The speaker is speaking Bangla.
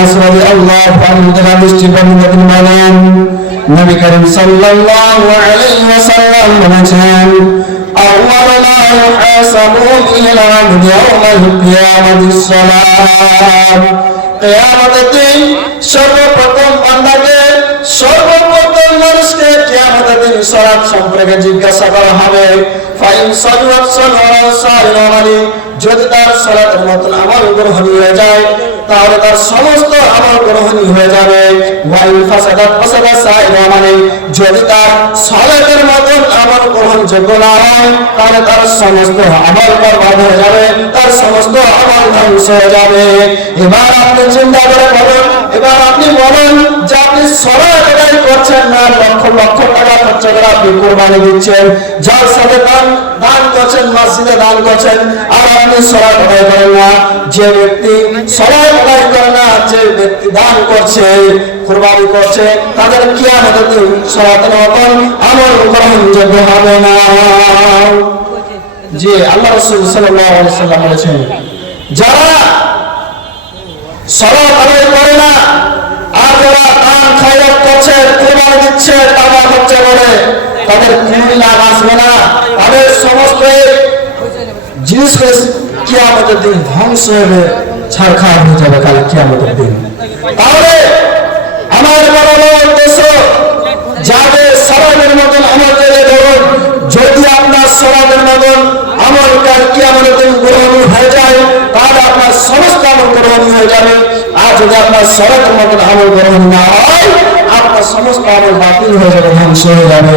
আনাস রাদিয়াল্লাহু আনহু থেকে দৃষ্টি বর্ণনা তিনি বলেন নবী করিম সাল্লাল্লাহু আলাইহি ওয়াসাল্লাম বলেছেন أول ما يحاسب به العبد يوم القيامة الصلاة কেয়ামতের দিন সর্বপ্রথম বান্দাকে সর্বপ্রথম মানুষকে কেয়ামতের দিন সলাৎ সম্পর্কে জিজ্ঞাসা করা হবে ফাইন সলাত সলাত সাইরামানি যদি তার সলাতের মতন আমল গ্রহণী হয়ে যায় তাহলে তার সমস্ত আমল গ্রহণী হয়ে যাবে। সাইরামানি যদি তার সলাতের মতন আমল গ্রহণযোগ্য না হয়, তাহলে তার সমস্ত আমল বরবাদ হয়ে যাবে, তার সমস্ত আমল ধ্বংস হয়ে যাবে। এবার আপনি চিন্তা করে বলুন, এবার আপনি বলেন যে আপনি আদায় করছেন না, লক্ষ লক্ষ টাকা খরচ করে আপনি কোরবানি দিচ্ছেন। যার সাথে দান দান করছেন, মসজিদে দান করছেন, আর আপনি আদায় করেন না। যে ব্যক্তি যে ব্যক্তি দান করছে, কোরবানি করছে, তাদের হবে না। যে আল্লাহ রসুল সাল্লাল্লাহু আলাইহি সাল্লাম বলেছেন, যারা আদায় করে না, আর যারা দান খয়রাত করছে দিচ্ছে তাদের আসবে না। তাদের সমস্ত কিয়ামতের দিন ধ্বংস হয়ে ছাড়খাড় হয়ে যাবে কাল কিয়ামতের দিন। তাহলে আমার বড় উদ্দেশ্য, যাদের সরাবের মতন আমল জেলে ধরুন, যদি আপনার সরাবের মতন আমল কাল কিয়ামতের দিন গ্রহণ হয়ে যায়, তাহলে আপনার সমস্ত আমল গ্রহণ হয়ে যাবে। আর যদি আপনার সরাবের মতন আমল গ্রহণ না হয়, আপনার সমস্ত আমল বাতিল হয়ে যাবে, ধ্বংস হয়ে যাবে।